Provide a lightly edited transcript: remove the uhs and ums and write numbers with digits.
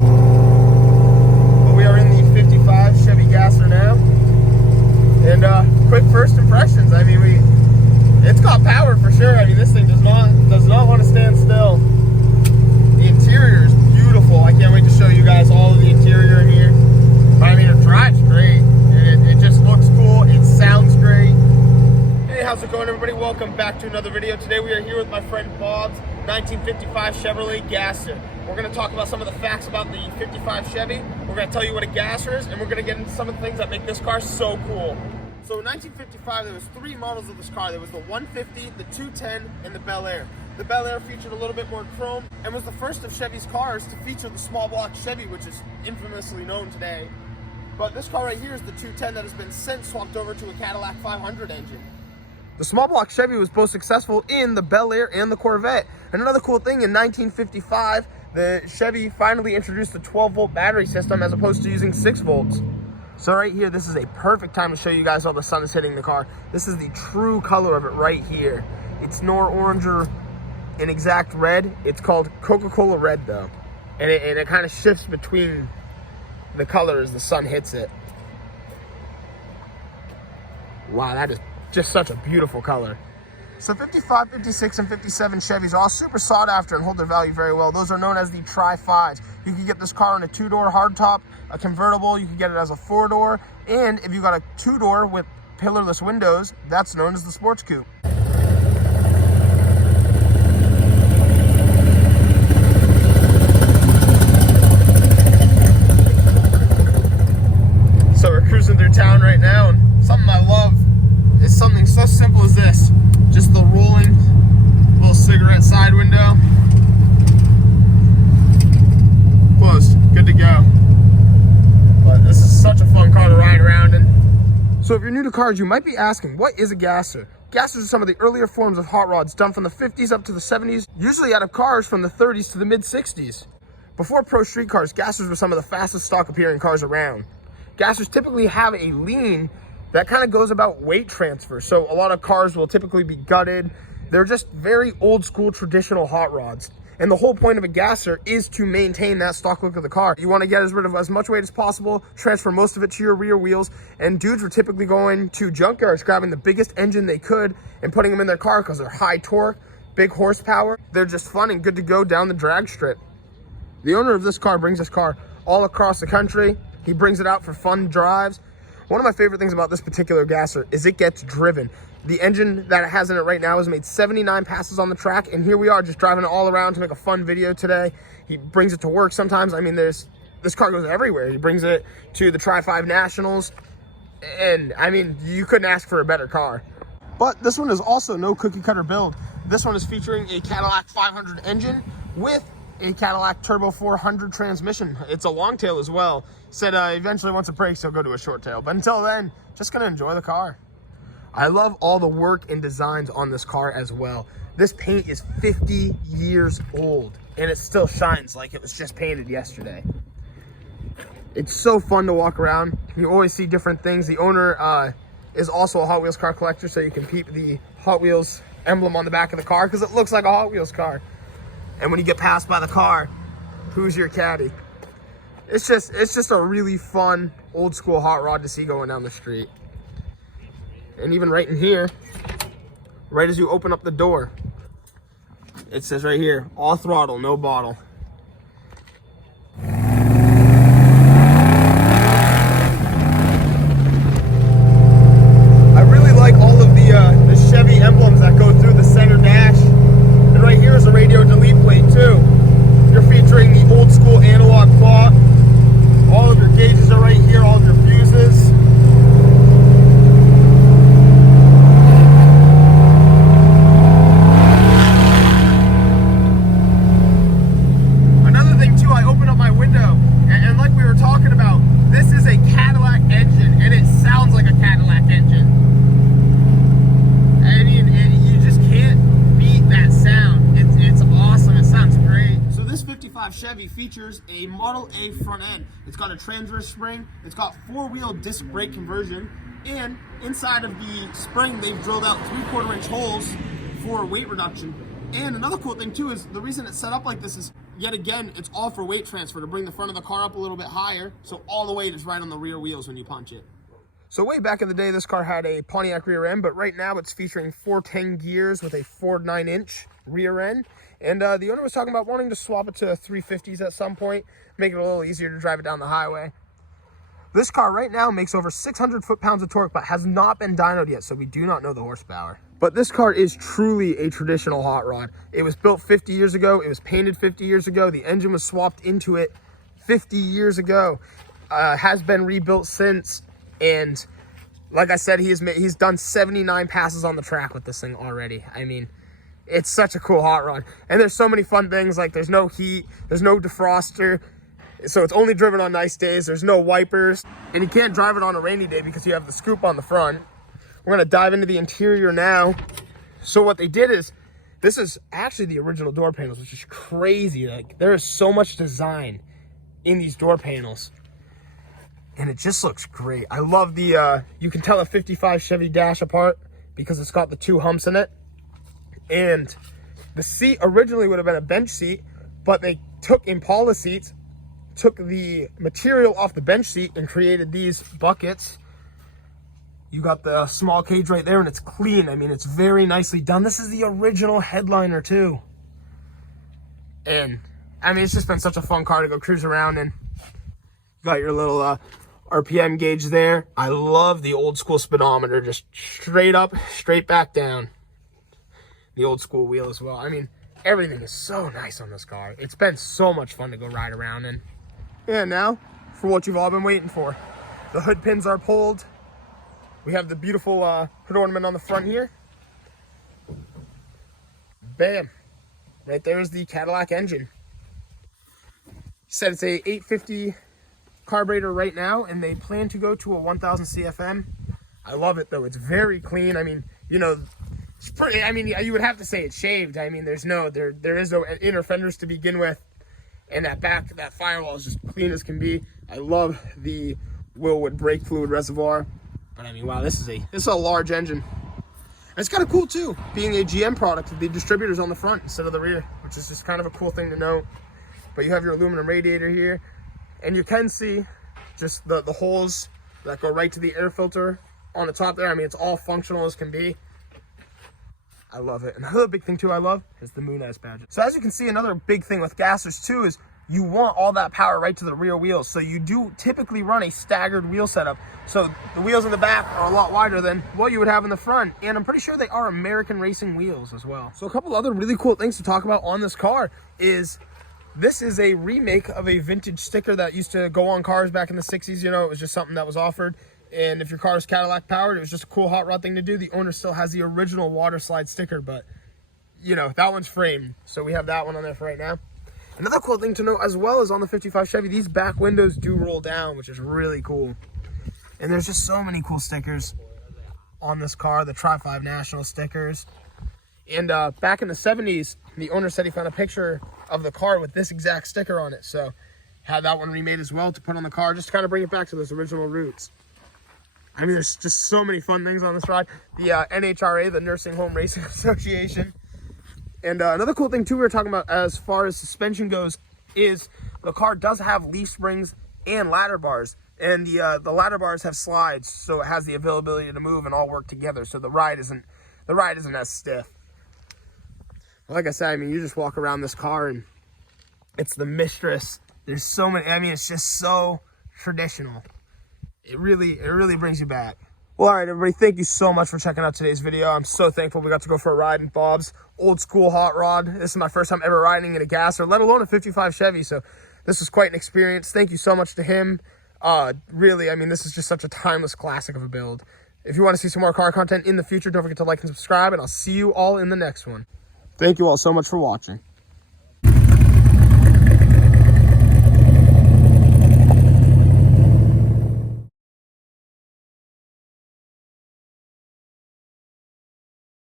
Well, we are in the 55 Chevy Gasser now. And quick first impressions. I mean, it's got power for sure. I mean, this thing does not want to stand still. The interior is beautiful. I can't wait to show you guys all of the interior in here. But I mean, it drives great. It just looks cool. It sounds great. Hey, how's it going, everybody? Welcome back to another video. Today we are here with my friend Bob's 1955 Chevrolet Gasser. We're going to talk about some of the facts about the 55 Chevy. We're going to tell you what a Gasser is, and we're going to get into some of the things that make this car so cool. So in 1955, there was three models of this car. There was the 150, the 210, and the Bel Air. The Bel Air featured a little bit more chrome and was the first of Chevy's cars to feature the small block Chevy, which is infamously known today. But this car right here is the 210 that has been since swapped over to a Cadillac 500 engine. The small block Chevy was both successful in the Bel Air and the Corvette. And another cool thing, in 1955, the Chevy finally introduced the 12-volt battery system as opposed to using 6 volts. So right here, this is a perfect time to show you guys how the sun is hitting the car. This is the true color of it right here. It's nor orange or an exact red. It's called Coca-Cola red though. And it kind of shifts between the color as the sun hits it. Wow, that is just such a beautiful color. So 55, 56, and 57 Chevys are all super sought after and hold their value very well. Those are known as the Tri-5s. You can get this car in a 2-door hardtop, a convertible, you can get it as a 4-door, and if you got a 2-door with pillarless windows, that's known as the Sports Coupe. So we're cruising through town right now, and something I love is something so simple as this. Just the rolling little cigarette side window. Closed, good to go. But this is such a fun car to ride around in. So if you're new to cars, you might be asking, what is a Gasser? Gassers are some of the earlier forms of hot rods done from the 50s up to the 70s, usually out of cars from the 30s to the mid 60s. Before pro street cars, Gassers were some of the fastest stock appearing cars around. Gassers typically have a lean that kind of goes about weight transfer. So a lot of cars will typically be gutted. They're just very old school traditional hot rods. And the whole point of a Gasser is to maintain that stock look of the car. You want to get rid of as much weight as possible, transfer most of it to your rear wheels, and dudes were typically going to junkyards, grabbing the biggest engine they could and putting them in their car because they're high torque, big horsepower. They're just fun and good to go down the drag strip. The owner of this car brings this car all across the country. He brings it out for fun drives. One of my favorite things about this particular Gasser is it gets driven. The engine that it has in it right now has made 79 passes on the track, and here we are just driving it all around to make a fun video today. He brings it to work sometimes. I mean, this car goes everywhere. He brings it to the Tri-5 Nationals, and I mean, you couldn't ask for a better car. But this one is also no cookie cutter build. This one is featuring a Cadillac 500 engine with a Cadillac Turbo 400 transmission. It's a long tail as well. Said eventually once it breaks, he'll go to a short tail. But until then, just gonna enjoy the car. I love all the work and designs on this car as well. This paint is 50 years old and it still shines like it was just painted yesterday. It's so fun to walk around. You always see different things. The owner is also a Hot Wheels car collector, so you can peep the Hot Wheels emblem on the back of the car because it looks like a Hot Wheels car. And when you get passed by the car, who's your caddy? It's just a really fun old school hot rod to see going down the street. And even right in here, right as you open up the door, it says right here, all throttle, no bottle. I really like all of the Chevy emblems that go through the center dash. And right here is a radio delete plate too. You're featuring the old school analog clock. All of your gauges are right here, all of your fuses. Another thing too, I opened up my window, and like we were talking about, this is a Cadillac engine, and it sounds like a Cadillac engine. I mean, you just can't beat that sound. It's awesome, it sounds great. So this 55 Chevy features a Model A front end. It's got a transverse spring, it's got 4-wheel disc brake conversion, and inside of the spring they've drilled out 3/4 inch holes for weight reduction. And another cool thing too is the reason it's set up like this is, yet again, it's all for weight transfer to bring the front of the car up a little bit higher. So all the weight is right on the rear wheels when you punch it. So way back in the day, this car had a Pontiac rear end, but right now it's featuring 410 gears with a Ford 9-inch rear end. And the owner was talking about wanting to swap it to 350s at some point, make it a little easier to drive it down the highway. This car right now makes over 600 foot-pounds of torque, but has not been dynoed yet, so we do not know the horsepower. But this car is truly a traditional hot rod. It was built 50 years ago. It was painted 50 years ago. The engine was swapped into it 50 years ago. Has been rebuilt since. And like I said, he's done 79 passes on the track with this thing already. I mean, it's such a cool hot rod. And there's so many fun things, like there's no heat, there's no defroster. So it's only driven on nice days. There's no wipers. And you can't drive it on a rainy day because you have the scoop on the front. We're gonna dive into the interior now. So what they did is, this is actually the original door panels, which is crazy. Like, there is so much design in these door panels. And it just looks great. I love the, you can tell a 55 Chevy dash apart because it's got the 2 humps in it. And the seat originally would have been a bench seat, but they took Impala seats, took the material off the bench seat and created these buckets. You got the small cage right there and it's clean. I mean, it's very nicely done. This is the original headliner too. And I mean, it's just been such a fun car to go cruise around in. Got your little RPM gauge there. I love the old school speedometer, just straight up, straight back down. The old school wheel as well. I mean, everything is so nice on this car. It's been so much fun to go ride around in. And now, for what you've all been waiting for. The hood pins are pulled. We have the beautiful hood ornament on the front here. Bam. Right there is the Cadillac engine. Said it's a 850 carburetor right now, and they plan to go to a 1000 CFM. I love it though. It's very clean. I mean, you know, it's pretty, I mean, you would have to say it's shaved. I mean, there is no inner fenders to begin with. And that firewall is just clean as can be. I love the Wilwood brake fluid reservoir. But I mean, wow, this is a large engine. And it's kind of cool too, being a GM product. The distributor's on the front instead of the rear, which is just kind of a cool thing to note. But you have your aluminum radiator here, and you can see just the holes that go right to the air filter on the top there. I mean, it's all functional as can be. I love it. And another big thing too I love is the Munez badge. So as you can see, another big thing with gassers too is you want all that power right to the rear wheels. So you do typically run a staggered wheel setup. So the wheels in the back are a lot wider than what you would have in the front. And I'm pretty sure they are American racing wheels as well. So a couple other really cool things to talk about on this car is this is a remake of a vintage sticker that used to go on cars back in the 60s. You know, it was just something that was offered. And if your car is Cadillac powered, it was just a cool hot rod thing to do. The owner still has the original water slide sticker, but you know, that one's framed. So we have that one on there for right now. Another cool thing to note as well is on the 55 Chevy, these back windows do roll down, which is really cool. And there's just so many cool stickers on this car, the Tri-5 National stickers. And back in the 70s, the owner said he found a picture of the car with this exact sticker on it. So had that one remade as well to put on the car, just to kind of bring it back to those original roots. I mean, there's just so many fun things on this ride. The NHRA, the Nursing Home Racing Association. And another cool thing too we were talking about as far as suspension goes is the car does have leaf springs and ladder bars. And the ladder bars have slides, so it has the availability to move and all work together. So the ride isn't as stiff. Like I said, I mean, you just walk around this car and it's the mistress. There's so many, I mean, it's just so traditional. It really brings you back. Well, all right, everybody, thank you so much for checking out today's video. I'm so thankful we got to go for a ride in Bob's old school hot rod. This is my first time ever riding in a gasser, let alone a 55 Chevy. So this was quite an experience. Thank you so much to him. Really, I mean, this is just such a timeless classic of a build. If you want to see some more car content in the future, don't forget to like and subscribe, and I'll see you all in the next one. Thank you all so much for watching.